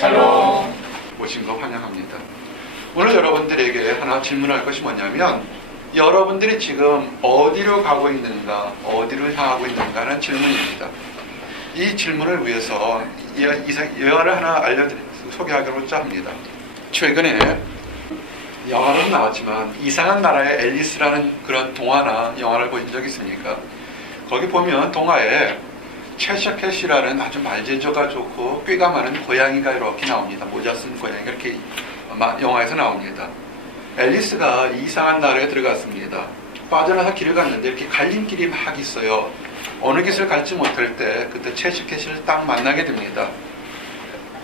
샬롬. 오신 거 환영합니다. 오늘 여러분들에게 하나 질문할 것이 뭐냐면, 여러분들이 지금 어디로 가고 있는가, 어디로 향하고 있는가는 질문입니다. 이 질문을 위해서 영화를 하나 소개하고자 합니다. 최근에 영화는 나왔지만 이상한 나라의 앨리스라는 그런 동화나 영화를 보신 적 있습니까? 거기 보면 동화에 채셔 캣이라는 아주 말재주가 좋고 꾀가 많은 고양이가 이렇게 나옵니다. 모자 쓴 고양이가 이렇게 영화에서 나옵니다. 앨리스가 이상한 나라에 들어갔습니다. 빠져나서 길을 갔는데 이렇게 갈림길이 막 있어요. 어느 길을 갈지 못할 때 그때 채셔 캣을 딱 만나게 됩니다.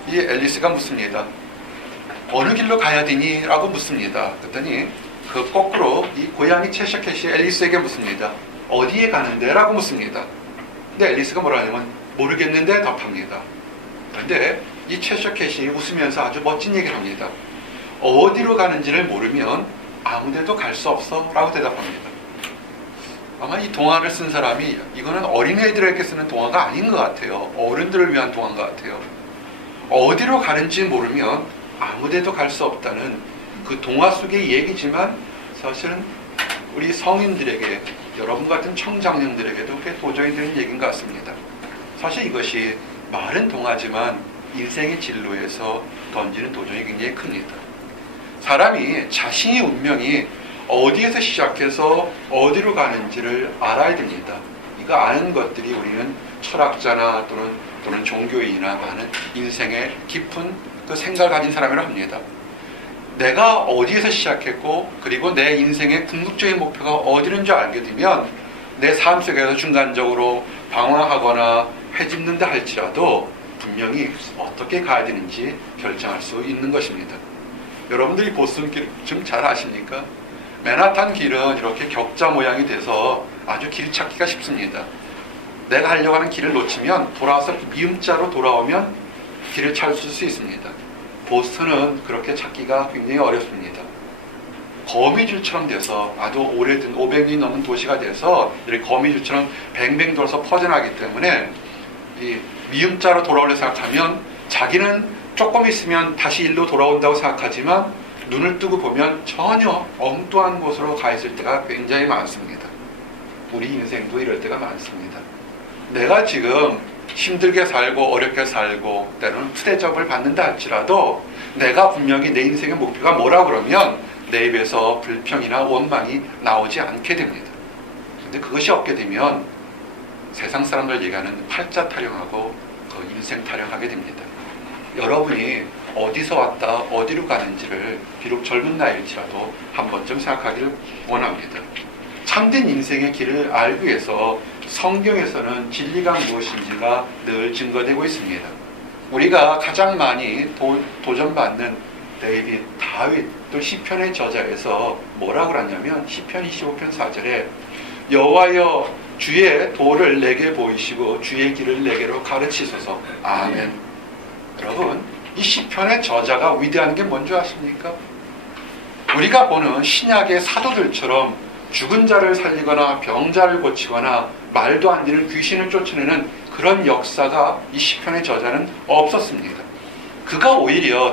이 앨리스가 묻습니다. 어느 길로 가야 되니? 라고 묻습니다. 그랬더니 그 거꾸로 이 고양이 채셔 캣이 앨리스에게 묻습니다. 어디에 가는데? 라고 묻습니다. 근데 앨리스가 뭐라 하냐면 모르겠는데 답합니다. 그런데 이 채셔 캣이 웃으면서 아주 멋진 얘기를 합니다. 어디로 가는지를 모르면 아무데도 갈 수 없어 라고 대답합니다. 아마 이 동화를 쓴 사람이 이거는 어린애들에게 쓰는 동화가 아닌 것 같아요. 어른들을 위한 동화인 것 같아요. 어디로 가는지 모르면 아무데도 갈 수 없다는 그 동화 속의 얘기지만 사실은 우리 성인들에게, 여러분 같은 청장년들에게도 꽤 도전이 되는 얘기인 것 같습니다. 사실 이것이 말은 동화지만 인생의 진로에서 던지는 도전이 굉장히 큽니다. 사람이 자신의 운명이 어디에서 시작해서 어디로 가는지를 알아야 됩니다. 이거 아는 것들이 우리는 철학자나 또는 종교인이나 많은 인생의 깊은 그 생각을 가진 사람이라고 합니다. 내가 어디에서 시작했고 그리고 내 인생의 궁극적인 목표가 어디는 줄 알게 되면 내 삶 속에서 중간적으로 방황하거나 헤집는다 할지라도 분명히 어떻게 가야 되는지 결정할 수 있는 것입니다. 여러분들이 보스턴 길 좀 잘 아십니까? 맨하탄 길은 이렇게 격자 모양이 돼서 아주 길 찾기가 쉽습니다. 내가 하려고 하는 길을 놓치면 돌아와서 미음자로 돌아오면 길을 찾을 수 있습니다. 보스턴은 그렇게 찾기가 굉장히 어렵습니다. 거미줄처럼 돼서 아주 오래된 500년이 넘은 도시가 돼서 이렇게 거미줄처럼 뱅뱅 돌아서 퍼져나기 때문에 이 미음자로 돌아오려 생각하면 자기는 조금 있으면 다시 일로 돌아온다고 생각하지만 눈을 뜨고 보면 전혀 엉뚱한 곳으로 가 있을 때가 굉장히 많습니다. 우리 인생도 이럴 때가 많습니다. 내가 지금 힘들게 살고 어렵게 살고 때로는 푸대접을 받는다 할지라도 내가 분명히 내 인생의 목표가 뭐라 그러면 내 입에서 불평이나 원망이 나오지 않게 됩니다. 근데 그것이 없게 되면 세상 사람들 얘기하는 팔자 타령하고 그 인생 타령하게 됩니다. 여러분이 어디서 왔다 어디로 가는지를 비록 젊은 나이일지라도 한 번쯤 생각하기를 원합니다. 참된 인생의 길을 알기 위해서 성경에서는 진리가 무엇인지가 늘 증거되고 있습니다. 우리가 가장 많이 도전받는 데이빗, 다윗, 또 시편의 저자에서 뭐라고 그러냐면 시편 25편 4절에 여호와여 주의 도를 내게 보이시고 주의 길을 내게로 가르치소서. 아멘. 여러분, 이 시편의 저자가 위대한 게 뭔지 아십니까? 우리가 보는 신약의 사도들처럼 죽은 자를 살리거나 병자를 고치거나 말도 안 되는 귀신을 쫓아내는 그런 역사가 이 시편의 저자는 없었습니다. 그가 오히려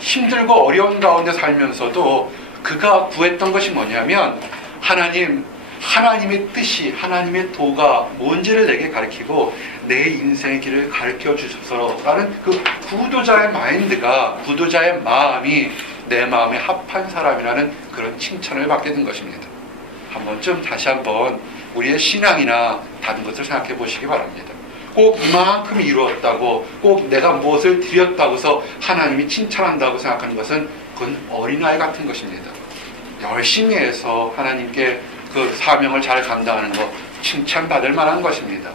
힘들고 어려운 가운데 살면서도 그가 구했던 것이 뭐냐면 하나님의 뜻이, 하나님의 도가 뭔지를 내게 가르치고 내 인생의 길을 가르쳐 주소서라는 그 구도자의 마인드가, 구도자의 마음이 내 마음에 합한 사람이라는 그런 칭찬을 받게 된 것입니다. 다시 한번 우리의 신앙이나 다른 것을 생각해 보시기 바랍니다. 꼭 이만큼 이루었다고, 꼭 내가 무엇을 드렸다고 해서 하나님이 칭찬한다고 생각하는 것은 그건 어린아이 같은 것입니다. 열심히 해서 하나님께 그 사명을 잘 감당하는 것 칭찬받을 만한 것입니다.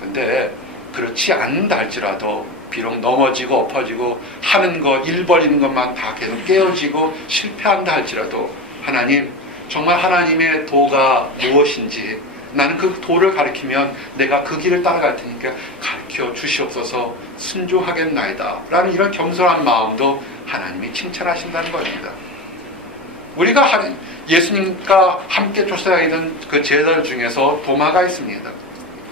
근데 그렇지 않는다 할지라도 비록 넘어지고 엎어지고 하는 것, 일 벌이는 것만 다 계속 깨어지고 실패한다 할지라도 하나님, 정말 하나님의 도가 무엇인지 나는 그 도를 가리키면 내가 그 길을 따라갈 테니까 가르쳐 주시옵소서, 순종하겠나이다 라는 이런 겸손한 마음도 하나님이 칭찬하신다는 겁니다. 우리가 예수님과 함께 쫓아다니던 그 제자들 중에서 도마가 있습니다.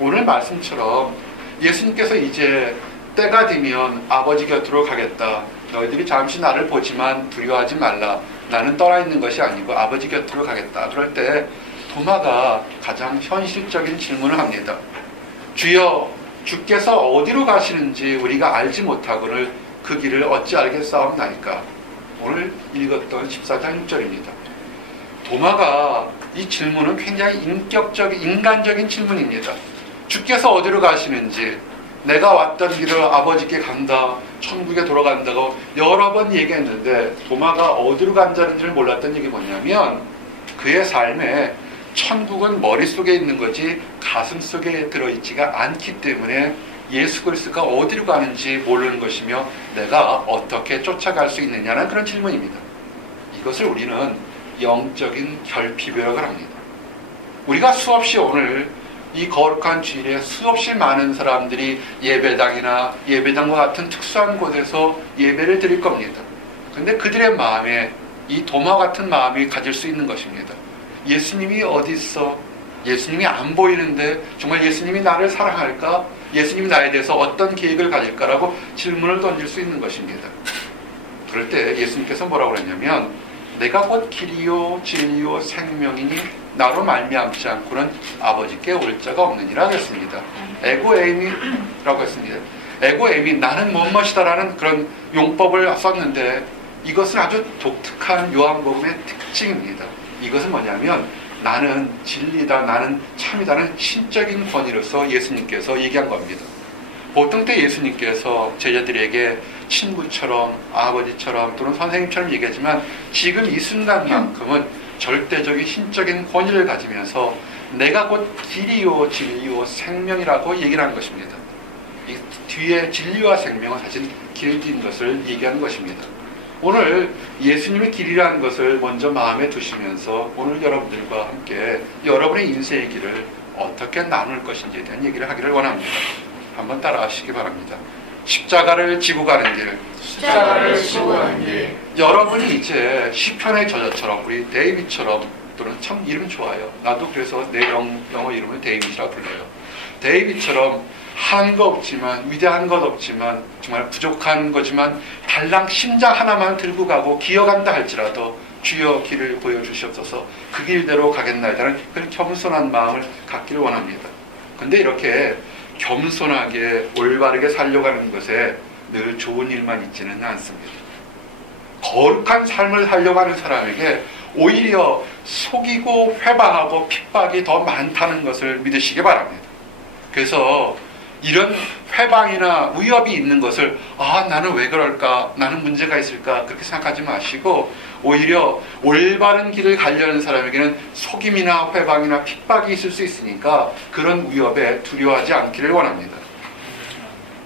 오늘 말씀처럼 예수님께서 이제 때가 되면 아버지 곁으로 가겠다. 너희들이 잠시 나를 보지만 두려워하지 말라. 나는 떠나 있는 것이 아니고 아버지 곁으로 가겠다. 그럴 때 도마가 가장 현실적인 질문을 합니다. 주여, 주께서 어디로 가시는지 우리가 알지 못하거늘 그 길을 어찌 알겠사옵나이까. 오늘 읽었던 14장 6절입니다. 도마가 이 질문은 굉장히 인간적인 질문입니다. 주께서 어디로 가시는지, 내가 왔던 길을 아버지께 간다, 천국에 돌아간다고 여러 번 얘기했는데 도마가 어디로 간다는지를 몰랐던 얘기 뭐냐면 그의 삶에 천국은 머릿속에 있는 거지 가슴 속에 들어있지가 않기 때문에 예수 그리스도가 어디로 가는지 모르는 것이며 내가 어떻게 쫓아갈 수 있느냐는 그런 질문입니다. 이것을 우리는 영적인 결핍이라고 합니다. 우리가 수없이 오늘 이 거룩한 주일에 수없이 많은 사람들이 예배당이나 예배당과 같은 특수한 곳에서 예배를 드릴 겁니다. 그런데 그들의 마음에 이 도마 같은 마음이 가질 수 있는 것입니다. 예수님이 어디 있어? 예수님이 안 보이는데 정말 예수님이 나를 사랑할까? 예수님이 나에 대해서 어떤 계획을 가질까라고 질문을 던질 수 있는 것입니다. 그럴 때 예수님께서 뭐라고 그랬냐면 내가 곧 길이요 진리요 생명이니 나로 말미암지 않고는 아버지께 올 자가 없느니라 했습니다. 에고에이미라고 했습니다. 에고에이미, 나는 무엇이다라는 그런 용법을 썼는데 이것은 아주 독특한 요한복음의 특징입니다. 이것은 뭐냐면 나는 진리다, 나는 참이다는 신적인 권위로서 예수님께서 얘기한 겁니다. 보통 때 예수님께서 제자들에게 친구처럼 아버지처럼 또는 선생님처럼 얘기하지만 지금 이 순간만큼은 절대적인 신적인 권위를 가지면서 내가 곧 길이요 진리요 생명이라고 얘기를 하는 것입니다. 이 뒤에 진리와 생명은 사실 길인 것을 얘기하는 것입니다. 오늘 예수님의 길이라는 것을 먼저 마음에 두시면서 오늘 여러분들과 함께 여러분의 인생의 길을 어떻게 나눌 것인지에 대한 얘기를 하기를 원합니다. 한번 따라하시기 바랍니다. 십자가를 지고 가는 길. 십자가를 지고 가는 길. 여러분이 이제 시편의 저자처럼 우리 데이빗처럼 또는 참 이름 좋아요. 나도 그래서 내 영어 이름을 데이빗이라고 불러요. 데이빗처럼 한 것 없지만 위대한 것 없지만 정말 부족한 거지만 달랑 심장 하나만 들고 가고 기어간다 할지라도 주여 길을 보여주시옵소서 그 길대로 가겠나이다는 그런 겸손한 마음을 갖기를 원합니다. 그런데 이렇게 겸손하게 올바르게 살려고 하는 것에 늘 좋은 일만 있지는 않습니다. 거룩한 삶을 살려고 하는 사람에게 오히려 속이고 회방하고 핍박이 더 많다는 것을 믿으시기 바랍니다. 그래서 이런 회방이나 위협이 있는 것을 나는 왜 그럴까? 나는 문제가 있을까? 그렇게 생각하지 마시고 오히려 올바른 길을 가려는 사람에게는 속임이나 회방이나 핍박이 있을 수 있으니까 그런 위협에 두려워하지 않기를 원합니다.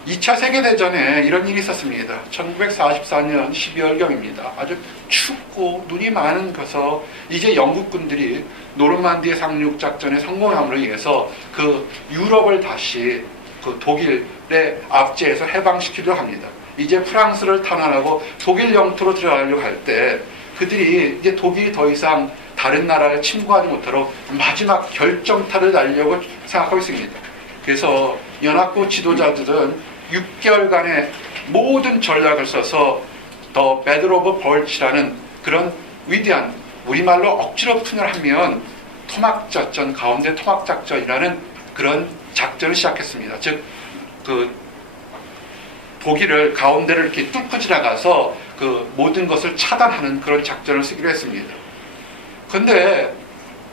2차 세계대전에 이런 일이 있었습니다. 1944년 12월경입니다. 아주 춥고 눈이 많은 것서 이제 영국군들이 노르만디의 상륙작전에 성공함으로 인해서 그 유럽을 다시 그 독일의 압제에서 해방시키려고 합니다. 이제 프랑스를 탄환하고 독일 영토로 들어가려고 할 때 그들이 이제 독일이 더 이상 다른 나라를 침공하지 못하도록 마지막 결정타를 날려고 생각하고 있습니다. 그래서 연합국 지도자들은 6개월간의 모든 전략을 써서 더 배틀 오브 벌치라는 그런 위대한 우리말로 억지로 표현하면 토막작전, 가운데 토막작전이라는 그런 작전을 시작했습니다. 즉, 그 독일을 가운데를 이렇게 뚫고 지나가서 그 모든 것을 차단하는 그런 작전을 쓰기로 했습니다. 그런데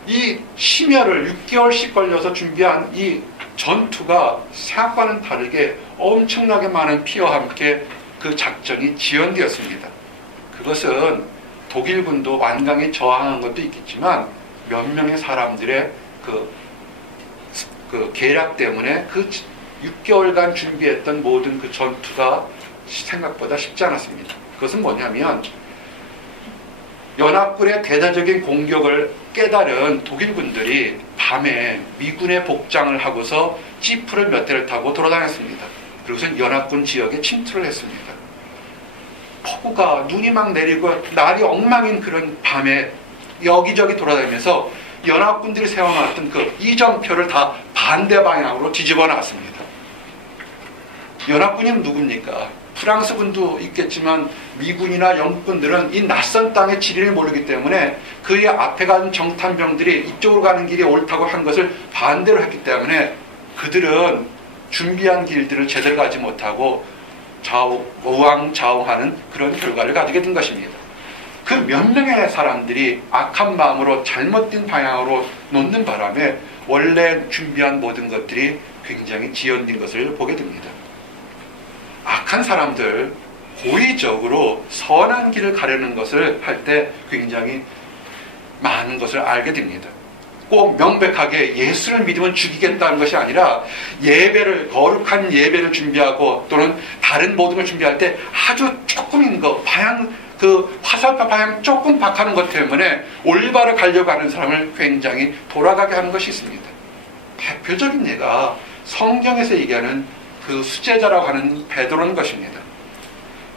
이 심혈을 6개월씩 걸려서 준비한 이 전투가 생각과는 다르게 엄청나게 많은 피와 함께 그 작전이 지연되었습니다. 그것은 독일군도 완강히 저항한 것도 있겠지만 몇 명의 사람들의 그 계략 때문에 그 6개월간 준비했던 모든 그 전투가 생각보다 쉽지 않았습니다. 그것은 뭐냐면 연합군의 대대적인 공격을 깨달은 독일군들이 밤에 미군의 복장을 하고서 지프를 몇 대를 타고 돌아다녔습니다. 그리고서 연합군 지역에 침투를 했습니다. 폭우가 눈이 막 내리고 날이 엉망인 그런 밤에 여기저기 돌아다니면서 연합군들이 세워놨던 그 이정표를 다 반대 방향으로 뒤집어 놨습니다. 연합군이 누굽니까? 프랑스군도 있겠지만 미군이나 영국군들은 이 낯선 땅의 지리를 모르기 때문에 그의 앞에 가는 정탐병들이 이쪽으로 가는 길이 옳다고 한 것을 반대로 했기 때문에 그들은 준비한 길들을 제대로 가지 못하고 우왕좌왕하는 그런 결과를 가지게 된 것입니다. 그 몇 명의 사람들이 악한 마음으로 잘못된 방향으로 놓는 바람에 원래 준비한 모든 것들이 굉장히 지연된 것을 보게 됩니다. 악한 사람들 고의적으로 선한 길을 가려는 것을 할 때 굉장히 많은 것을 알게 됩니다. 꼭 명백하게 예수를 믿으면 죽이겠다는 것이 아니라 거룩한 예배를 준비하고 또는 다른 모든 걸 준비할 때 아주 조금인 거, 화살표 방향 조금 바꾸는 것 때문에 올바로 가려고 하는 사람을 굉장히 돌아가게 하는 것이 있습니다. 대표적인 예가 성경에서 얘기하는 그 수제자라고 하는 베드로인 것입니다.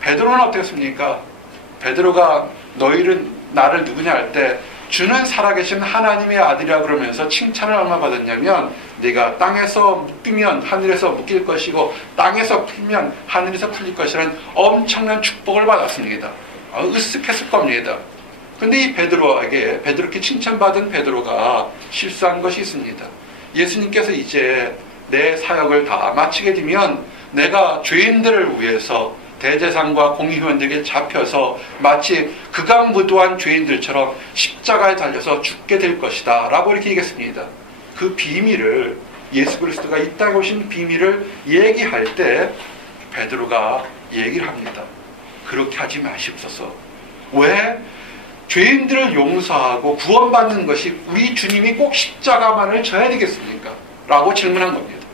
베드로는 어떻습니까? 베드로가 너희는 나를 누구냐 할 때 주는 살아계신 하나님의 아들이라 그러면서 칭찬을 얼마 받았냐면 네가 땅에서 묶이면 하늘에서 묶일 것이고 땅에서 풀면 하늘에서 풀릴 것이라는 엄청난 축복을 받았습니다. 으쓱했을 겁니다. 근데 이 베드로께 칭찬받은 베드로가 실수한 것이 있습니다. 예수님께서 이제 내 사역을 다 마치게 되면 내가 죄인들을 위해서 대제사장과 공의회원들에게 잡혀서 마치 극악무도한 죄인들처럼 십자가에 달려서 죽게 될 것이다 라고 이렇게 얘기했습니다. 그 비밀을, 예수 그리스도가 이 땅에 오신 비밀을 얘기할 때 베드로가 얘기를 합니다. 그렇게 하지 마시옵소서. 왜? 죄인들을 용서하고 구원받는 것이 우리 주님이 꼭 십자가만을 져야 되겠습니까? 라고 질문한 겁니다.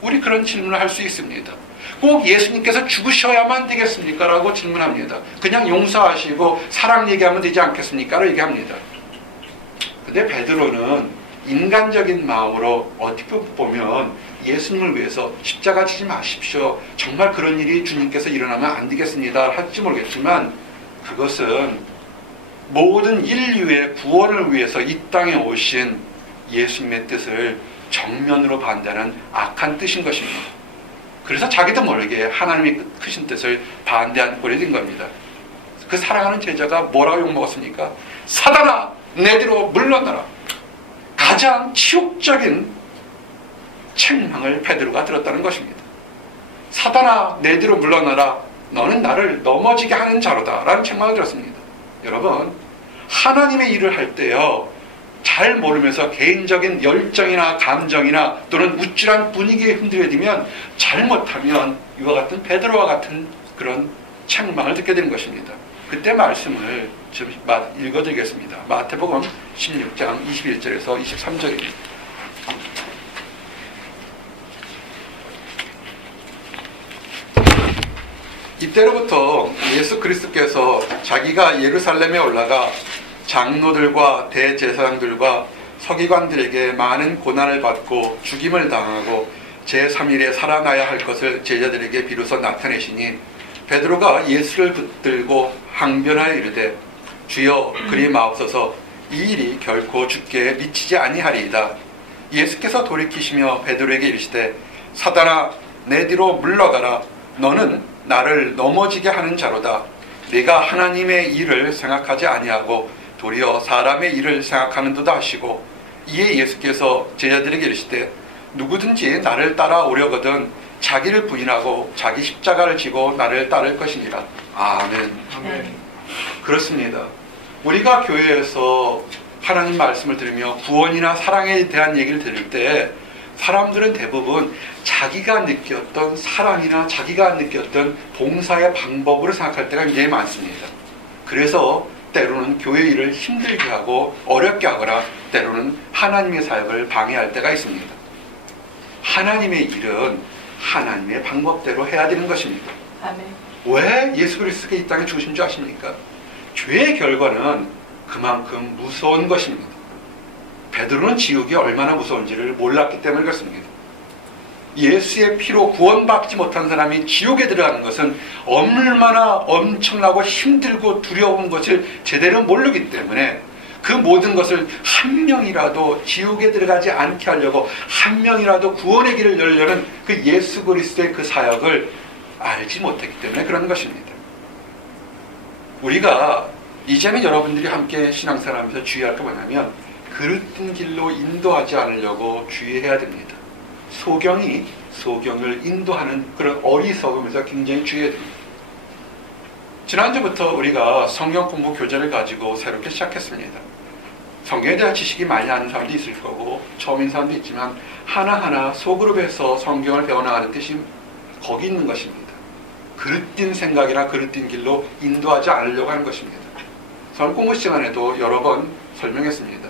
우리 그런 질문을 할 수 있습니다. 꼭 예수님께서 죽으셔야만 되겠습니까? 라고 질문합니다. 그냥 용서하시고 사랑 얘기하면 되지 않겠습니까? 라고 얘기합니다. 근데 베드로는 인간적인 마음으로 어떻게 보면 예수님을 위해서 십자가 지지 마십시오. 정말 그런 일이 주님께서 일어나면 안 되겠습니다. 할지 모르겠지만 그것은 모든 인류의 구원을 위해서 이 땅에 오신 예수님의 뜻을 정면으로 반대하는 악한 뜻인 것입니다. 그래서 자기도 모르게 하나님의 크신 뜻을 반대한 꼴이 된 겁니다. 그 사랑하는 제자가 뭐라고 욕먹었습니까? 사단아 내 뒤로 물러나라. 가장 치욕적인 책망을 베드로가 들었다는 것입니다. 사단아 내 뒤로 물러나라. 너는 나를 넘어지게 하는 자로다 라는 책망을 들었습니다. 여러분, 하나님의 일을 할 때요, 잘 모르면서 개인적인 열정이나 감정이나 또는 우쭐한 분위기에 흔들려지면 잘못하면 이와 같은 베드로와 같은 그런 책망을 듣게 되는 것입니다. 그때 말씀을 좀 읽어드리겠습니다. 마태복음 16장 21절에서 23절입니다. 이때로부터 예수 그리스도께서 자기가 예루살렘에 올라가 장로들과 대제사장들과 서기관들에게 많은 고난을 받고 죽임을 당하고 제3일에 살아나야 할 것을 제자들에게 비로소 나타내시니 베드로가 예수를 붙들고 항변하여 이르되 주여 그리 마옵소서 이 일이 결코 주께 미치지 아니하리이다. 예수께서 돌이키시며 베드로에게 이르시되 사단아 내 뒤로 물러가라. 너는 나를 넘어지게 하는 자로다. 네가 하나님의 일을 생각하지 아니하고 도리어 사람의 일을 생각하는도다 하시고 이에 예수께서 제자들에게 이르시되 누구든지 나를 따라오려거든 자기를 부인하고 자기 십자가를 지고 나를 따를 것이니라. 아멘. 아멘. 그렇습니다. 우리가 교회에서 하나님 말씀을 들으며 구원이나 사랑에 대한 얘기를 들을 때 사람들은 대부분 자기가 느꼈던 사랑이나 자기가 느꼈던 봉사의 방법으로 생각할 때가 굉장히 많습니다. 그래서 때로는 교회 일을 힘들게 하고 어렵게 하거나 때로는 하나님의 사역을 방해할 때가 있습니다. 하나님의 일은 하나님의 방법대로 해야 되는 것입니다. 아멘. 왜 예수 그리스도가 이 땅에 주신 줄 아십니까? 죄의 결과는 그만큼 무서운 것입니다. 베드로는 지옥이 얼마나 무서운지를 몰랐기 때문에 그렇습니다. 예수의 피로 구원받지 못한 사람이 지옥에 들어가는 것은 얼마나 엄청나고 힘들고 두려운 것을 제대로 모르기 때문에 그 모든 것을 한 명이라도 지옥에 들어가지 않게 하려고, 한 명이라도 구원의 길을 열려는 그 예수 그리스도의 그 사역을 알지 못했기 때문에 그런 것입니다. 우리가 이제는 여러분들이 함께 신앙생활하면서 주의할 게 뭐냐면, 그릇된 길로 인도하지 않으려고 주의해야 됩니다. 소경을 인도하는 그런 어리석음에서 굉장히 주의해야 됩니다. 지난주부터 우리가 성경 공부 교재를 가지고 새롭게 시작했습니다. 성경에 대한 지식이 많이 아는 사람도 있을 거고 처음인 사람도 있지만, 하나하나 소그룹에서 성경을 배워나가는 뜻이 거기 있는 것입니다. 그릇된 생각이나 그릇된 길로 인도하지 않으려고 하는 것입니다. 성경 공부 시간에도 여러 번 설명했습니다.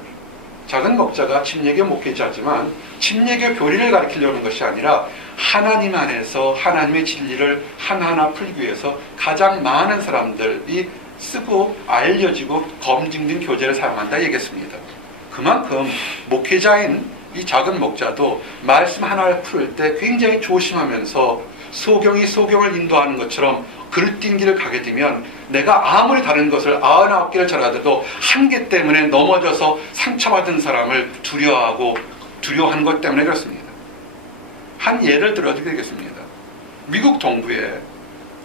작은 목자가 침례교 목회자지만 침례교 교리를 가르치려는 것이 아니라 하나님 안에서 하나님의 진리를 하나하나 풀기 위해서 가장 많은 사람들이 쓰고 알려지고 검증된 교재를 사용한다 얘기했습니다. 그만큼 목회자인 이 작은 목자도 말씀 하나를 풀 때 굉장히 조심하면서 소경을 인도하는 것처럼 그릇된 길을 가게 되면 내가 아무리 다른 것을 99개를 잘하더라도 한 개 때문에 넘어져서 상처받은 사람을 두려워하는 것 때문에 그렇습니다. 한 예를 들어드리겠습니다. 미국 동부에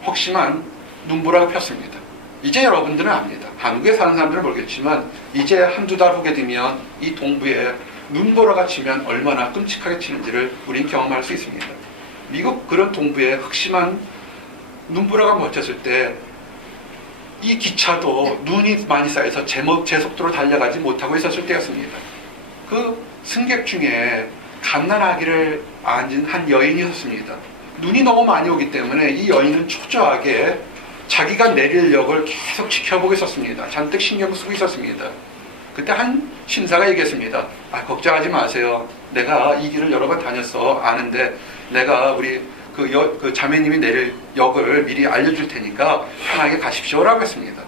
혹심한 눈보라가 폈습니다. 이제 여러분들은 압니다. 한국에 사는 사람들은 모르겠지만 이제 한두 달 후게 되면 이 동부에 눈보라가 치면 얼마나 끔찍하게 치는지를 우린 경험할 수 있습니다. 미국 그런 동부에 흑심한 눈보라가 맺혔을 때 이 기차도 눈이 많이 쌓여서 제 속도로 달려가지 못하고 있었을 때였습니다. 그 승객 중에 갓난아기를 안은 한 여인이 있었습니다. 눈이 너무 많이 오기 때문에 이 여인은 초조하게 자기가 내릴 역을 계속 지켜보고 있었습니다. 잔뜩 신경 쓰고 있었습니다. 그때 한 신사가 얘기했습니다. 걱정하지 마세요. 내가 이 길을 여러 번 다녔어. 아는데 내가 우리 그 자매님이 내릴 역을 미리 알려줄 테니까 편하게 가십시오라고 했습니다.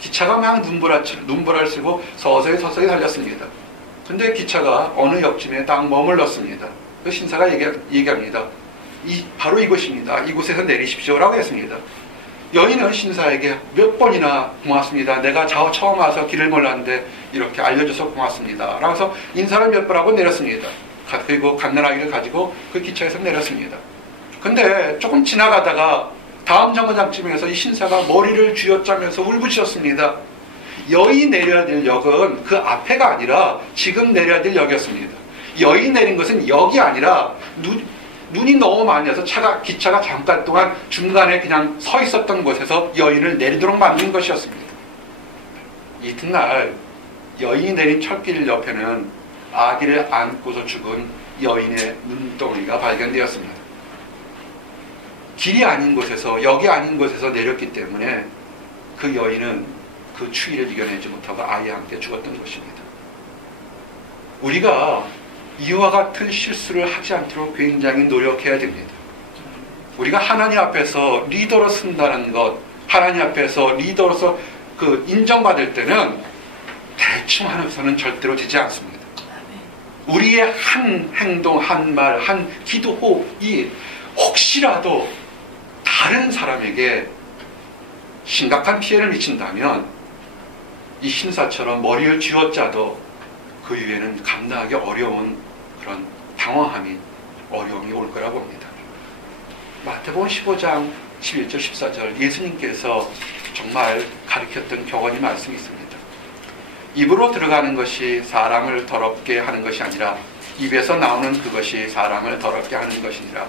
기차가 막 눈보라를 쓰고 서서히 달렸습니다. 근데 기차가 어느 역쯤에 딱 머물렀습니다. 그 신사가 얘기합니다. 바로 이곳입니다. 이곳에서 내리십시오라고 했습니다. 여인은 신사에게 몇 번이나 고맙습니다. 내가 처음 와서 길을 몰랐는데 이렇게 알려줘서 고맙습니다. 라면서 인사를 몇 번 하고 내렸습니다. 그리고 갓난아기를 가지고 그 기차에서 내렸습니다. 근데 조금 지나가다가 다음 정거장쯤에서 이 신사가 머리를 쥐어짜면서 울부짖었습니다. 여인이 내려야 될 역은 그 앞에가 아니라 지금 내려야 될 역이었습니다. 여인이 내린 것은 역이 아니라 눈이 너무 많이 와서 기차가 잠깐 동안 중간에 그냥 서 있었던 곳에서 여인을 내리도록 만든 것이었습니다. 이튿날 여인이 내린 철길 옆에는 아기를 안고서 죽은 여인의 눈덩이가 발견되었습니다. 길이 아닌 곳에서, 역이 아닌 곳에서 내렸기 때문에 그 여인은 그 추위를 이겨내지 못하고 아이와 함께 죽었던 것입니다. 우리가 이와 같은 실수를 하지 않도록 굉장히 노력해야 됩니다. 우리가 하나님 앞에서 리더로 쓴다는 것, 하나님 앞에서 리더로서 인정받을 때는 대충 하면서는 절대로 되지 않습니다. 우리의 한 행동, 한 말, 한 기도, 호흡이 혹시라도 다른 사람에게 심각한 피해를 미친다면 이 신사처럼 머리를 쥐어짜도 그 이후에는 감당하기 어려운 그런 당황함이, 어려움이 올 거라고 봅니다. 마태복음 15장 11절 14절 예수님께서 정말 가르쳤던 교훈이 말씀이 있습니다. 입으로 들어가는 것이 사람을 더럽게 하는 것이 아니라 입에서 나오는 그것이 사람을 더럽게 하는 것이니라.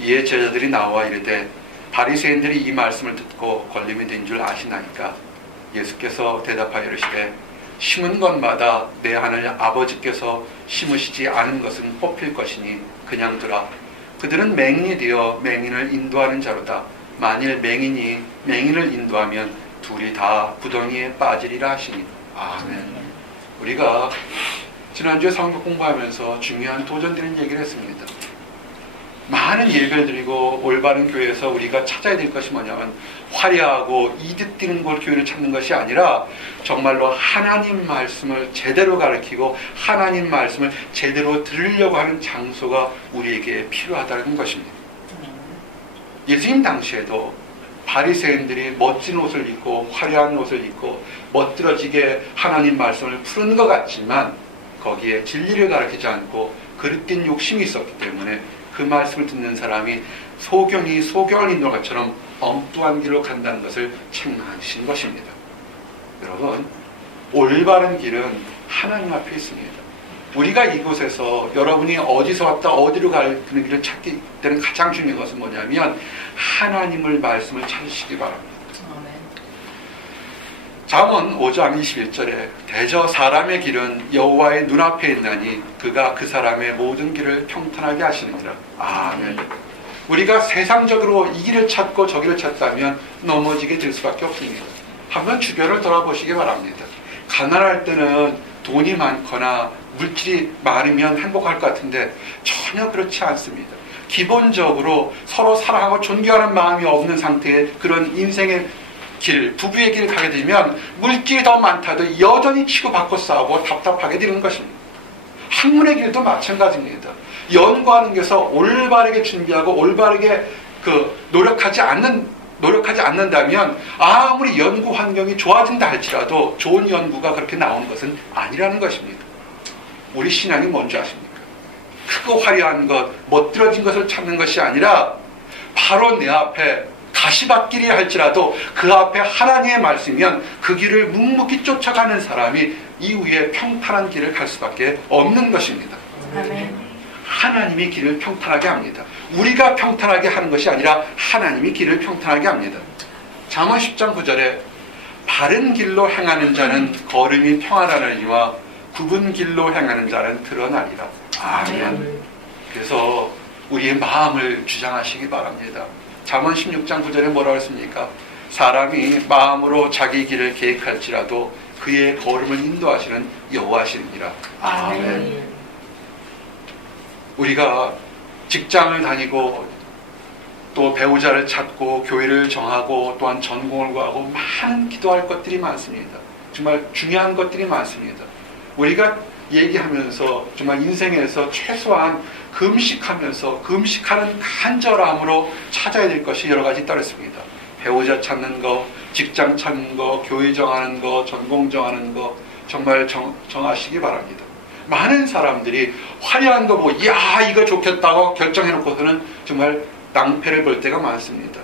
이에 제자들이 나와 이르되 바리새인들이 이 말씀을 듣고 걸림이 된 줄 아시나이까. 예수께서 대답하여 이르시되 심은 것마다 내 하늘 아버지께서 심으시지 않은 것은 뽑힐 것이니 그냥 두라. 그들은 맹인이 되어 맹인을 인도하는 자로다. 만일 맹인이 맹인을 인도하면 둘이 다 구덩이에 빠지리라 하시니. 아멘. 우리가 지난주에 성경 공부하면서 중요한 도전되는 얘기를 했습니다. 많은 예배를 드리고 올바른 교회에서 우리가 찾아야 될 것이 뭐냐면 화려하고 이득 되는 걸 교회를 찾는 것이 아니라 정말로 하나님 말씀을 제대로 가르치고 하나님 말씀을 제대로 들으려고 하는 장소가 우리에게 필요하다는 것입니다. 예수님 당시에도 바리새인들이 멋진 옷을 입고 화려한 옷을 입고 멋들어지게 하나님 말씀을 푸는 것 같지만 거기에 진리를 가르치지 않고 그릇된 욕심이 있었기 때문에 그 말씀을 듣는 사람이 소경이 소경을 인도한 것처럼 엉뚱한 길로 간다는 것을 책망하신 것입니다. 여러분, 올바른 길은 하나님 앞에 있습니다. 우리가 이곳에서 여러분이 어디서 왔다 어디로 가는 길을 찾기 때는 가장 중요한 것은 뭐냐면 하나님을 말씀을 찾으시기 바랍니다. 잠언 5장 21절에 대저 사람의 길은 여호와의 눈앞에 있나니 그가 그 사람의 모든 길을 평탄하게 하시느니라. 아멘. 우리가 세상적으로 이 길을 찾고 저 길을 찾다면 넘어지게 될 수밖에 없습니다. 한번 주변을 돌아보시기 바랍니다. 가난할 때는 돈이 많거나 물질이 많으면 행복할 것 같은데 전혀 그렇지 않습니다. 기본적으로 서로 사랑하고 존경하는 마음이 없는 상태의 그런 인생의 길, 부부의 길을 가게 되면 물질이 더 많다도 여전히 치고받고 싸우고 답답하게 되는 것입니다. 학문의 길도 마찬가지입니다. 연구하는 것에서 올바르게 준비하고 올바르게 노력하지 않는다면 아무리 연구 환경이 좋아진다 할지라도 좋은 연구가 그렇게 나오는 것은 아니라는 것입니다. 우리 신앙이 뭔지 아십니까? 크고 화려한 것, 멋들어진 것을 찾는 것이 아니라 바로 내 앞에 가시밭길이 할지라도 그 앞에 하나님의 말씀이면 그 길을 묵묵히 쫓아가는 사람이 이후에 평탄한 길을 갈 수밖에 없는 것입니다. 아멘. 하나님이 길을 평탄하게 합니다. 우리가 평탄하게 하는 것이 아니라 하나님이 길을 평탄하게 합니다. 잠언 10장 9절에 바른 길로 행하는 자는 걸음이 평안하느니와 굽은 길로 행하는 자는 드러나리라. 아멘. 그래서 우리의 마음을 주장하시기 바랍니다. 잠언 16장 9절에 뭐라고 했습니까? 사람이 마음으로 자기 길을 계획할지라도 그의 걸음을 인도하시는 여호와시니라. 아멘. 우리가 직장을 다니고 또 배우자를 찾고 교회를 정하고 또한 전공을 구하고 많은 기도할 것들이 많습니다. 정말 중요한 것들이 많습니다. 우리가 얘기하면서 정말 인생에서 최소한 금식하면서 금식하는 간절함으로 찾아야 될 것이 여러 가지 있다고 했습니다. 배우자 찾는 거, 직장 찾는 거, 교회 정하는 거, 전공 정하는 거 정말 정하시기 바랍니다. 많은 사람들이 화려한 거 보고 야 이거 좋겠다고 결정해놓고서는 정말 낭패를 볼 때가 많습니다.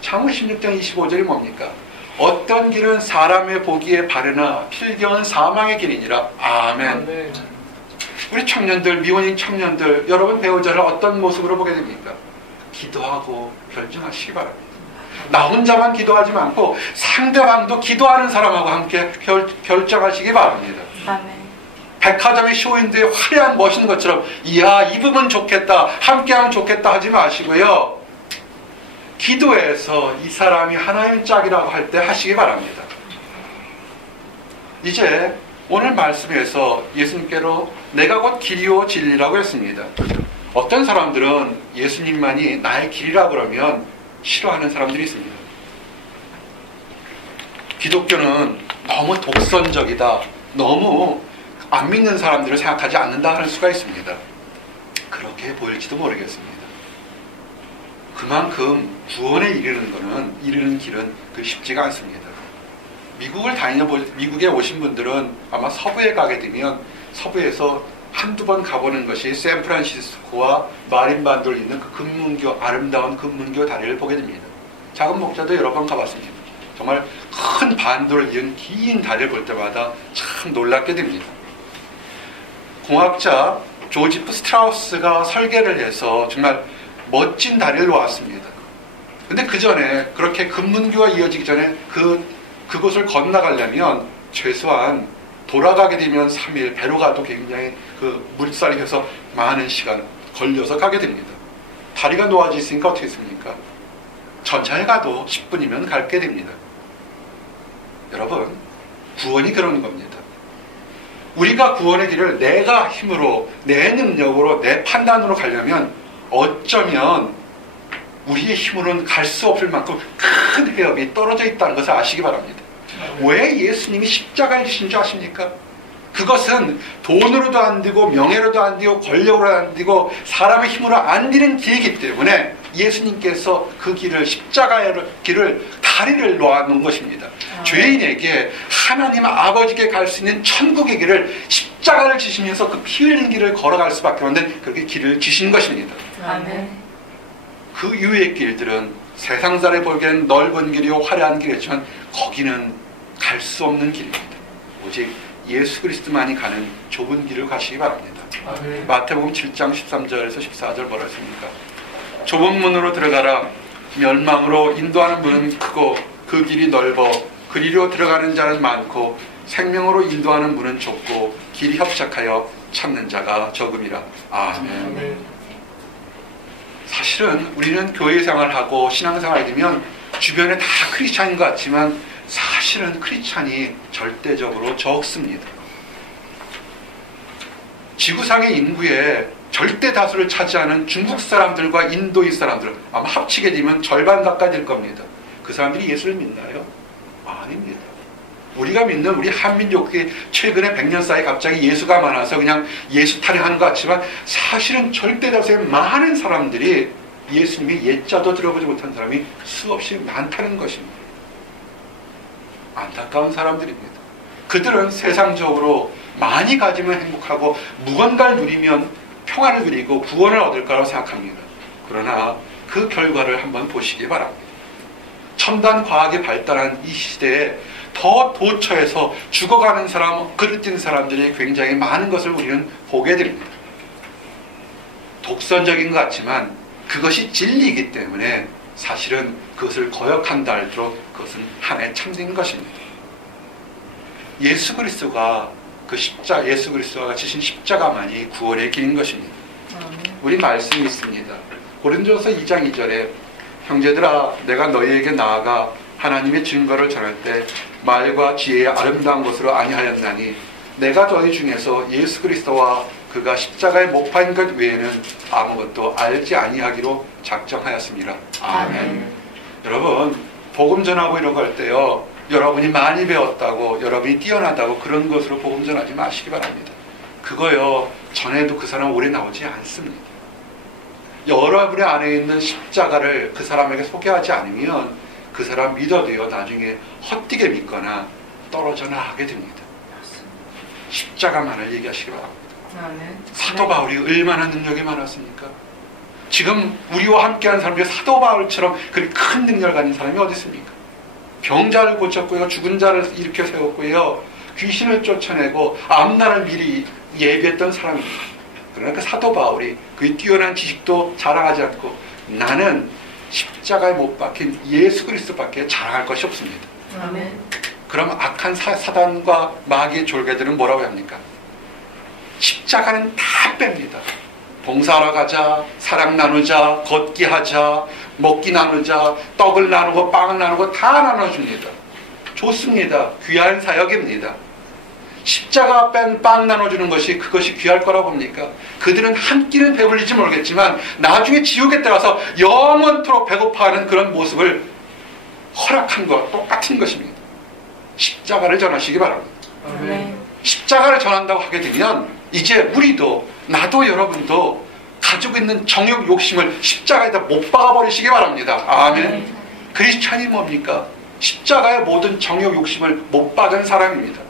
잠언 16장 25절이 뭡니까? 어떤 길은 사람의 보기에 바르나 필경은 사망의 길이니라. 아멘. 우리 청년들, 미혼인 청년들, 여러분 배우자를 어떤 모습으로 보게 됩니까? 기도하고 결정하시기 바랍니다. 나 혼자만 기도하지 않고 상대방도 기도하는 사람하고 함께 결정하시기 바랍니다. 아멘. 백화점의 쇼윈도에 화려한 멋있는 것처럼 이야 입으면 좋겠다, 함께하면 좋겠다 하지 마시고요. 기도해서 이 사람이 하나님 짝이라고 할 때 하시기 바랍니다. 이제 오늘 말씀에서 예수님께로 내가 곧 길이요 진리라고 했습니다. 어떤 사람들은 예수님만이 나의 길이라고 그러면 싫어하는 사람들이 있습니다. 기독교는 너무 독선적이다, 너무 안 믿는 사람들을 생각하지 않는다 하는 수가 있습니다. 그렇게 보일지도 모르겠습니다. 그만큼 구원에 이르는 길은 쉽지가 않습니다. 미국에 오신 분들은 아마 서부에 가게 되면 서부에서 한두 번 가보는 것이 샌프란시스코와 마린반도를 잇는 그 금문교, 아름다운 금문교 다리를 보게 됩니다. 작은 목자도 여러 번 가봤습니다. 정말 큰 반도를 이은 긴 다리를 볼 때마다 참 놀랍게 됩니다. 공학자 조지프 스트라우스가 설계를 해서 정말 멋진 다리를 놓았습니다. 근데 그 전에 그렇게 금문교가 이어지기 전에 그곳을 건너가려면 최소한 돌아가게 되면 3일, 배로 가도 굉장히 물살이 해서 많은 시간 걸려서 가게 됩니다. 다리가 놓아져 있으니까 어떻게 했습니까? 전차에 가도 10분이면 가게 됩니다. 여러분, 구원이 그런 겁니다. 우리가 구원의 길을 내가 힘으로, 내 능력으로, 내 판단으로 가려면 어쩌면 우리의 힘으로는 갈 수 없을 만큼 큰 해협이 떨어져 있다는 것을 아시기 바랍니다. 왜 예수님이 십자가에 지신 줄 아십니까? 그것은 돈으로도 안 되고 명예로도 안 되고 권력으로도 안 되고 사람의 힘으로 안 되는 길이기 때문에 예수님께서 그 길을, 십자가의 길을, 다리를 놓아놓은 것입니다. 죄인에게 하나님 아버지께 갈 수 있는 천국의 길을, 십자가를 지시면서 그 피 흘린 길을 걸어갈 수밖에 없는 그렇게 길을 지신 것입니다. 아멘. 그 이후의 길들은 세상 사람이 보기에는 넓은 길이요 화려한 길이지만 거기는 갈 수 없는 길입니다. 오직 예수 그리스도만이 가는 좁은 길을 가시기 바랍니다. 아멘. 마태복음 7장 13절에서 14절 뭐라 했습니까? 좁은 문으로 들어가라. 멸망으로 인도하는 문은 크고 그 길이 넓어 그리로 들어가는 자는 많고 생명으로 인도하는 문은 좁고 길이 협착하여 찾는 자가 적음이라. 아멘. 아멘. 사실은 우리는 교회 생활하고 신앙생활이 되면 주변에 다 크리스찬인 것 같지만 사실은 크리스찬이 절대적으로 적습니다. 지구상의 인구의 절대 다수를 차지하는 중국 사람들과 인도인 사람들 아마 합치게 되면 절반 가까이 될 겁니다. 그 사람들이 예수를 믿나요? 아닙니다. 우리가 믿는 우리 한민족이 최근에 100년 사이 갑자기 예수가 많아서 그냥 예수 타령하는 것 같지만 사실은 절대 다수의 많은 사람들이 예수님의 옛자도 들어보지 못한 사람이 수없이 많다는 것입니다. 안타까운 사람들입니다. 그들은 세상적으로 많이 가지면 행복하고 무언가를 누리면 평안을 누리고 구원을 얻을 거라고 생각합니다. 그러나 그 결과를 한번 보시기 바랍니다. 첨단 과학이 발달한 이 시대에 더 도처에서 죽어가는 사람, 그릇진 사람들이 굉장히 많은 것을 우리는 보게 됩니다. 독선적인 것 같지만 그것이 진리이기 때문에 사실은 그것을 거역한다 할수록 그것은 하나의 참된 것입니다. 예수 그리스도가 예수 그리스도가 지신 십자가만이 구원의 길인 것입니다. 우리 말씀이 있습니다. 고린도서 2장 2절에 형제들아 내가 너희에게 나아가 하나님의 증거를 전할 때 말과 지혜의 아름다운 것으로 아니하였나니 내가 너희 중에서 예수 그리스도와 그가 십자가에 못 박힌 것 외에는 아무것도 알지 아니하기로 작정하였습니다. 아멘. 여러분 복음 전하고 이런 거 할 때요 여러분이 많이 배웠다고 여러분이 뛰어나다고 그런 것으로 복음 전하지 마시기 바랍니다. 그거요 전에도 그 사람 오래 나오지 않습니다. 여러분의 안에 있는 십자가를 그 사람에게 소개하지 않으면 그 사람 믿어도요 나중에 헛되게 믿거나 떨어져 나가게 됩니다. 십자가만을 얘기하시기 바랍니다. 사도 바울이 얼마나 능력이 많았습니까? 지금 우리와 함께하는 사람 중에 사도 바울처럼 그렇게 큰 능력을 가진 사람이 어디 있습니까? 병자를 고쳤고요 죽은 자를 일으켜 세웠고요 귀신을 쫓아내고 앞날을 미리 예비했던 사람입니다. 그러나 그 사도 바울이 그의 뛰어난 지식도 자랑하지 않고 나는 십자가에 못 박힌 예수 그리스도밖에 자랑할 것이 없습니다. 아멘. 그럼 악한 사단과 마귀의 졸개들은 뭐라고 합니까? 십자가는 다 뺍니다. 봉사하러 가자, 사랑 나누자, 걷기 하자, 먹기 나누자, 떡을 나누고 빵을 나누고 다 나눠줍니다. 좋습니다. 귀한 사역입니다. 십자가 뺀 빵 나눠주는 것이 그것이 귀할 거라고 봅니까? 그들은 한 끼는 배불리지 모르겠지만 나중에 지옥에 들어가서 영원토록 배고파하는 그런 모습을 허락한 것 똑같은 것입니다. 십자가를 전하시기 바랍니다. 네. 십자가를 전한다고 하게 되면 이제 우리도 나도 여러분도 가지고 있는 정욕 욕심을 십자가에다 못 박아버리시기 바랍니다. 아멘. 크리스찬이 뭡니까? 십자가의 모든 정욕 욕심을 못 박은 사람입니다.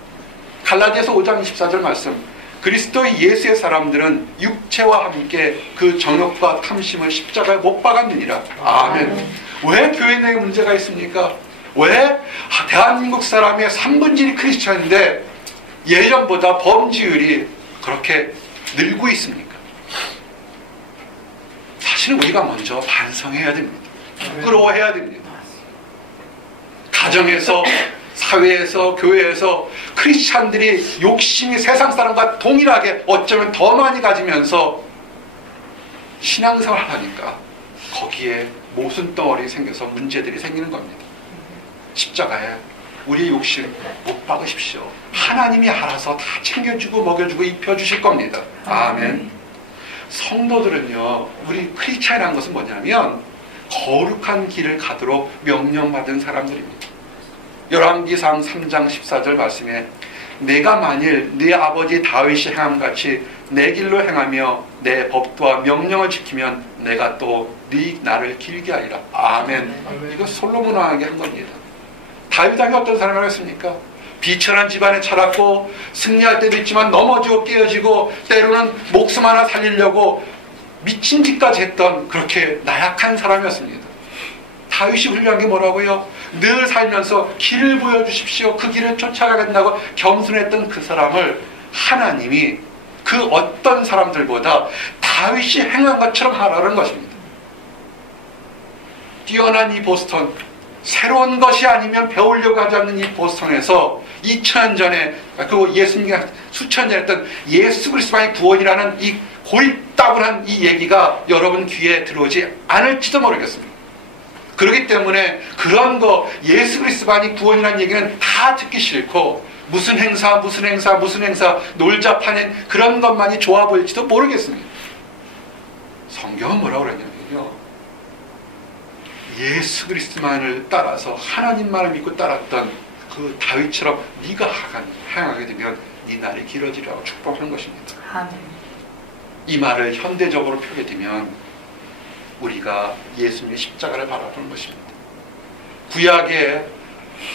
갈라디아서 5장 24절 말씀 그리스도의 예수의 사람들은 육체와 함께 그 정욕과 탐심을 십자가에 못 박았느니라. 아멘. 왜 교회 내에 문제가 있습니까? 왜 대한민국 사람의 3분의 1이 크리스찬인데 예전보다 범죄율이 그렇게 늘고 있습니까? 사실은 우리가 먼저 반성해야 됩니다. 부끄러워해야 됩니다. 가정에서 사회에서 교회에서 크리스찬들이 욕심이 세상 사람과 동일하게 어쩌면 더 많이 가지면서 신앙생활을 하니까 거기에 모순덩어리 생겨서 문제들이 생기는 겁니다. 십자가에 우리의 욕심 못 박으십시오. 하나님이 알아서 다 챙겨주고 먹여주고 입혀주실 겁니다. 아멘. 성도들은요 우리 크리스찬이라는 것은 뭐냐면 거룩한 길을 가도록 명령받은 사람들입니다. 열왕기상 3장 14절 말씀에 내가 만일 네 아버지 다윗이 행함같이 내 길로 행하며 내 법도와 명령을 지키면 내가 또 네 나를 길게 하리라. 아멘. 이거 솔로몬 왕에게 한 겁니다. 다윗 왕이 어떤 사람이었습니까? 비천한 집안에 자랐고 승리할 때도 있지만 넘어지고 깨어지고 때로는 목숨 하나 살리려고 미친 짓까지 했던 그렇게 나약한 사람이었습니다. 다윗이 훌륭한 게 뭐라고요? 늘 살면서 길을 보여주십시오. 그 길을 쫓아가겠다고 겸손했던 그 사람을 하나님이 그 어떤 사람들보다 다윗이 행한 것처럼 하라는 것입니다. 뛰어난 이 보스턴, 새로운 것이 아니면 배우려고 하지 않는 이 보스턴에서 2000년 전에 그 예수님이 수천 년 했던 예수 그리스도만의 구원이라는 이 고립다분한 이 얘기가 여러분 귀에 들어오지 않을지도 모르겠습니다. 그렇기 때문에 그런 거 예수 그리스도만이 구원이라는 얘기는 다 듣기 싫고 무슨 행사 놀자 파낸 그런 것만이 좋아 보일지도 모르겠습니다. 성경은 뭐라고 그러냐면요, 예수 그리스도만을 따라서 하나님만을 믿고 따랐던 그 다윗처럼 네가 행하게 되면 네 날이 길어지라고 축복하는 것입니다. 아멘. 이 말을 현대적으로 표게 되면 우리가 예수님의 십자가를 바라보는 것입니다. 구약의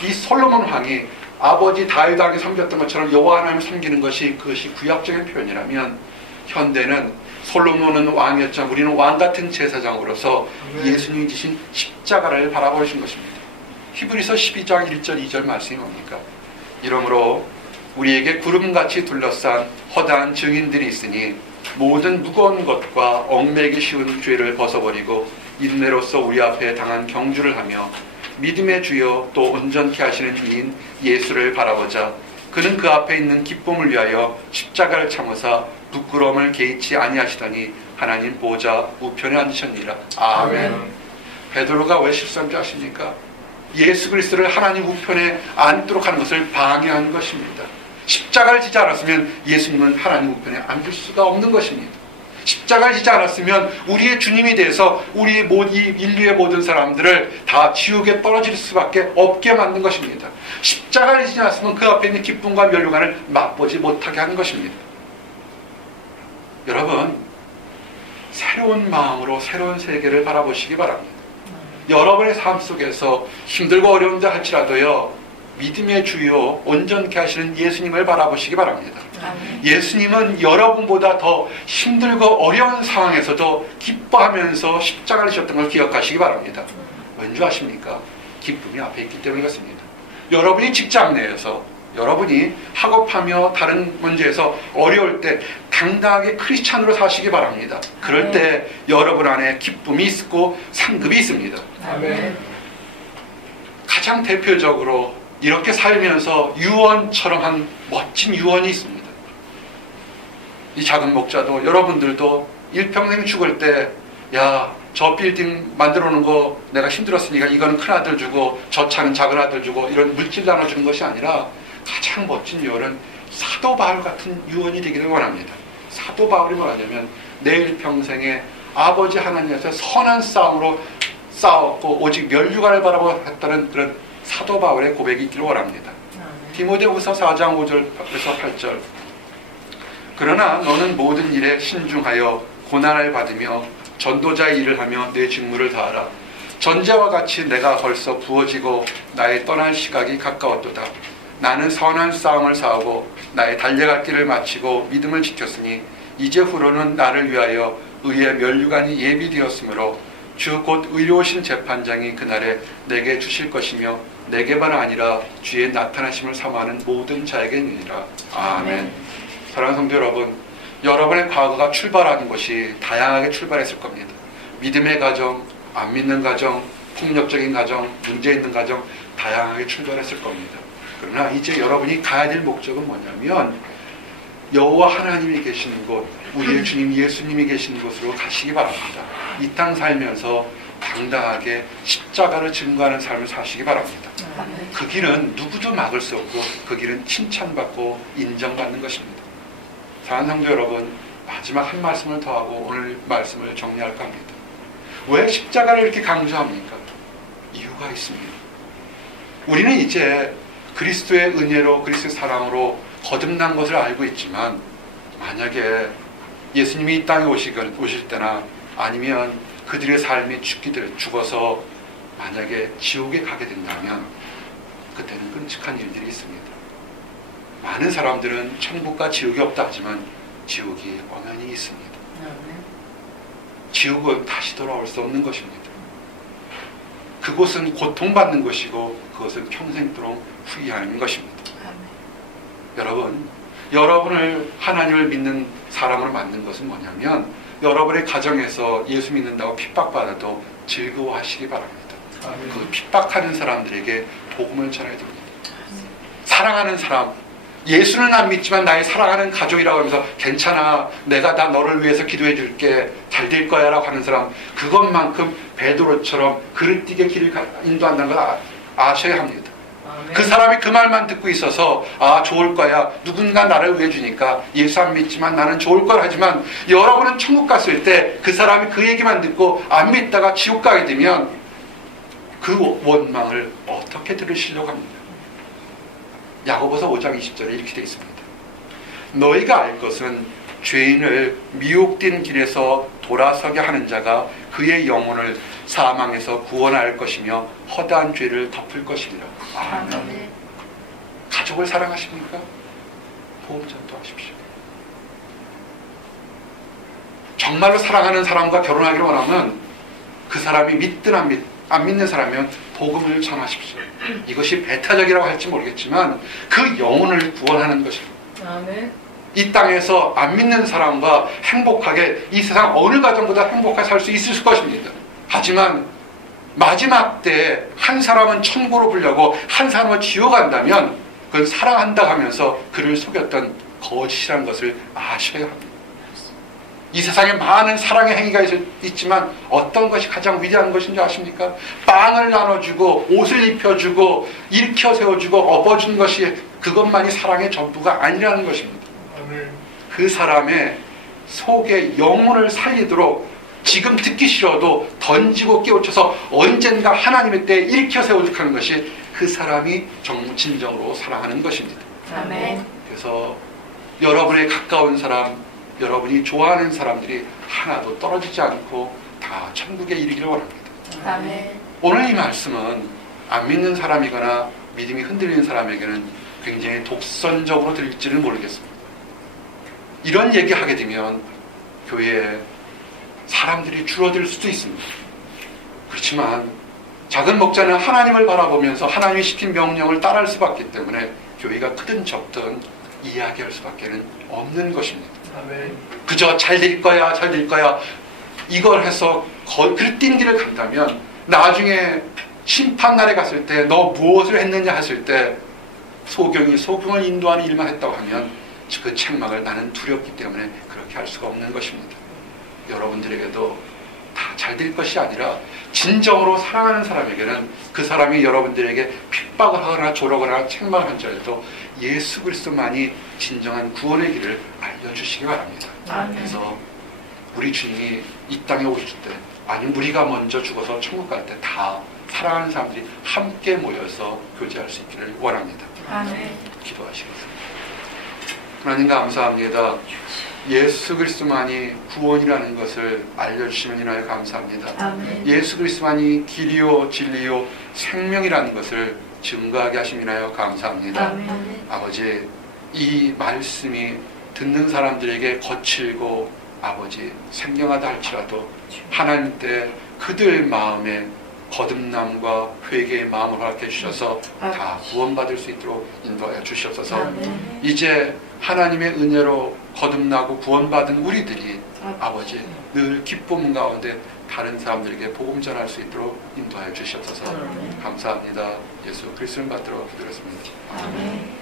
이 솔로몬 왕이 아버지 다윗 왕이 섬겼던 것처럼 여호와 하나님을 섬기는 것이 그것이 구약적인 표현이라면, 현대는 솔로몬은 왕이었지만 우리는 왕 같은 제사장으로서 예수님이 지신 십자가를 바라보신 것입니다. 히브리서 12장 1절 2절 말씀이 뭡니까? 이러므로 우리에게 구름같이 둘러싼 허다한 증인들이 있으니 모든 무거운 것과 얽매기 쉬운 죄를 벗어버리고 인내로서 우리 앞에 당한 경주를 하며 믿음의 주여 또 온전케 하시는 이인 예수를 바라보자. 그는 그 앞에 있는 기쁨을 위하여 십자가를 참으사 부끄러움을 개의치 아니하시더니 하나님 보좌 우편에 앉으셨니라. 아멘. 베드로가 왜 실수한 줄 아십니까? 예수 그리스도를 하나님 우편에 앉도록 하는 것을 방해한 것입니다. 십자가를 지지 않았으면 예수님은 하나님 우편에 앉을 수가 없는 것입니다. 십자가를 지지 않았으면 우리의 주님이 돼서 우리 인류의 모든 사람들을 다 지옥에 떨어질 수밖에 없게 만든 것입니다. 십자가를 지지 않았으면 그 앞에 있는 기쁨과 멸류관을 맛보지 못하게 하는 것입니다. 여러분, 새로운 마음으로 새로운 세계를 바라보시기 바랍니다. 여러분의 삶 속에서 힘들고 어려운데 할지라도요, 믿음의 주요 온전케 하시는 예수님을 바라보시기 바랍니다. 예수님은 여러분보다 더 힘들고 어려운 상황에서도 기뻐하면서 십자가를 지셨던 걸 기억하시기 바랍니다. 왠지 아십니까? 기쁨이 앞에 있기 때문이겠습니다. 여러분이 직장 내에서, 여러분이 학업하며 다른 문제에서 어려울 때 당당하게 크리스찬으로 사시기 바랍니다. 그럴 때 여러분 안에 기쁨이 있고 상급이 있습니다. 가장 대표적으로 이렇게 살면서 유언처럼 한 멋진 유언이 있습니다. 이 작은 목자도, 여러분들도 일평생 죽을 때, 야, 저 빌딩 만들어 놓은 거 내가 힘들었으니까 이거는 큰 아들 주고 저 차는 작은 아들 주고 이런 물질 나눠주는 것이 아니라 가장 멋진 유언은 사도 바울 같은 유언이 되기를 원합니다. 사도 바울이 뭐냐면 내 일평생에 아버지 하나님께서 선한 싸움으로 싸웠고 오직 멸류관을 바라보고 했다는 그런 사도 바울의 고백이 있기를 원합니다. 디모데후서 4장 5절에서 8절. 그러나 너는 모든 일에 신중하여 고난을 받으며 전도자의 일을 하며 내 직무를 다하라. 전제와 같이 내가 벌써 부어지고 나의 떠날 시각이 가까웠도다. 나는 선한 싸움을 싸우고 나의 달려갈 길을 마치고 믿음을 지켰으니 이제 후로는 나를 위하여 의의 멸류관이 예비되었으므로 주 곧 의로우신 재판장이 그날에 내게 주실 것이며 내게만 아니라 주의 나타나심을 사모하는 모든 자에게니라. 아멘. 사랑하는 성도 여러분, 여러분의 과거가 출발하는 것이 다양하게 출발했을 겁니다. 믿음의 가정, 안 믿는 가정, 폭력적인 가정, 문제 있는 가정, 다양하게 출발했을 겁니다. 그러나 이제 여러분이 가야 될 목적은 뭐냐면 여호와 하나님이 계시는 곳, 우리의 주님 예수님이 계시는 곳으로 가시기 바랍니다. 이 땅 살면서 당당하게 십자가를 증거하는 삶을 사시기 바랍니다. 그 길은 누구도 막을 수 없고 그 길은 칭찬받고 인정받는 것입니다. 사랑하는 성도 여러분, 마지막 한 말씀을 더하고 오늘 말씀을 정리할까 합니다. 왜 십자가를 이렇게 강조합니까? 이유가 있습니다. 우리는 이제 그리스도의 은혜로, 그리스도의 사랑으로 거듭난 것을 알고 있지만 만약에 예수님이 이 땅에 오실 때나 아니면 그들의 삶이 죽어서 만약에 지옥에 가게 된다면 그때는 끔찍한 일들이 있습니다. 많은 사람들은 천국과 지옥이 없다 하지만 지옥이 엄연히 있습니다. 지옥은 다시 돌아올 수 없는 것입니다. 그곳은 고통받는 것이고 그것은 평생도록 후회하는 것입니다. 여러분, 여러분을 하나님을 믿는 사람으로 만든 것은 뭐냐면 여러분의 가정에서 예수 믿는다고 핍박받아도 즐거워하시기 바랍니다. 그 핍박하는 사람들에게 복음을 전해야 됩니다. 사랑하는 사람, 예수는 안 믿지만 나의 사랑하는 가족이라고 하면서 괜찮아, 내가 다 너를 위해서 기도해 줄게, 잘 될 거야 라고 하는 사람, 그것만큼 베드로처럼 그릇되게 길을 인도한다는 걸 아셔야 합니다. 그 사람이 그 말만 듣고 있어서 좋을 거야, 누군가 나를 위해 주니까 예수 안 믿지만 나는 좋을 걸 하지만 여러분은 천국 갔을 때 그 사람이 그 얘기만 듣고 안 믿다가 지옥 가게 되면 그 원망을 어떻게 들으시려고 합니다. 야고보서 5장 20절에 이렇게 되어 있습니다. 너희가 알 것은 죄인을 미혹된 길에서 돌아서게 하는 자가 그의 영혼을 사망에서 구원할 것이며 허다한 죄를 덮을 것이니라. 아멘. 가족을 사랑하십니까? 복음 전도하십시오. 정말로 사랑하는 사람과 결혼하기를 원하면 그 사람이 믿든 안 믿는 사람이면 복음을 전하십시오. 이것이 배타적이라고 할지 모르겠지만 그 영혼을 구원하는 것입니다. 아멘. 이 땅에서 안 믿는 사람과 행복하게, 이 세상 어느 가정보다 행복하게 살 수 있을 것입니다. 하지만 마지막 때 한 사람은 천국으로 불려고 한 사람은 지옥 간다면 그건 사랑한다 하면서 그를 속였던 거짓이라는 것을 아셔야 합니다. 이 세상에 많은 사랑의 행위가 있지만 어떤 것이 가장 위대한 것인지 아십니까? 빵을 나눠주고 옷을 입혀주고 일으켜 세워주고 업어준 것이 그것만이 사랑의 전부가 아니라는 것입니다. 그 사람의 속에 영혼을 살리도록 지금 듣기 싫어도 던지고 깨우쳐서 언젠가 하나님의 때에 일으켜 세우도록 하는 것이 그 사람이 진정으로 사랑하는 것입니다. 아멘. 그래서 여러분의 가까운 사람, 여러분이 좋아하는 사람들이 하나도 떨어지지 않고 다 천국에 이르기를 원합니다. 아멘. 오늘 이 말씀은 안 믿는 사람이거나 믿음이 흔들리는 사람에게는 굉장히 독선적으로 들릴지는 모르겠습니다. 이런 얘기하게 되면 교회에 사람들이 줄어들 수도 있습니다. 그렇지만 작은 목자는 하나님을 바라보면서 하나님이 시킨 명령을 따라할 수밖에 없기 때문에 교회가 크든 적든 이야기할 수밖에 없는 것입니다. 그저 잘 될 거야, 잘 될 거야 이걸 해서 그릇된 길을 간다면 나중에 심판날에 갔을 때 너 무엇을 했느냐 했을 때 소경을 인도하는 일만 했다고 하면 그 책망을 나는 두렵기 때문에 그렇게 할 수가 없는 것입니다. 여러분들에게도 다 잘 될 것이 아니라 진정으로 사랑하는 사람에게는 그 사람이 여러분들에게 핍박을 하거나 조르거나 책망을 한 자라도 예수 그리스도만이 진정한 구원의 길을 알려주시기 바랍니다. 그래서 우리 주님이 이 땅에 오실 때, 아니면 우리가 먼저 죽어서 천국 갈 때 다 사랑하는 사람들이 함께 모여서 교제할 수 있기를 원합니다. 기도하시겠습니다. 하나님 감사합니다. 예수 그리스도만이 구원이라는 것을 알려주시면 인하여 감사합니다. 아멘. 예수 그리스도만이 길이요 진리요 생명이라는 것을 증거하게 하심이나요 감사합니다. 아멘. 아버지, 이 말씀이 듣는 사람들에게 거칠고 아버지 생경하다 할지라도 하나님 때 그들 마음에 거듭남과 회개의 마음을 허락해 주셔서 다 구원받을 수 있도록 인도하여 주시옵소서. 아멘. 이제 하나님의 은혜로 거듭나고 구원받은 우리들이 아버지 늘 기쁨 가운데 다른 사람들에게 복음 전할 수 있도록 인도하여 주시옵소서. 감사합니다. 예수 그리스도를 받들어 기도했습니다. 아멘.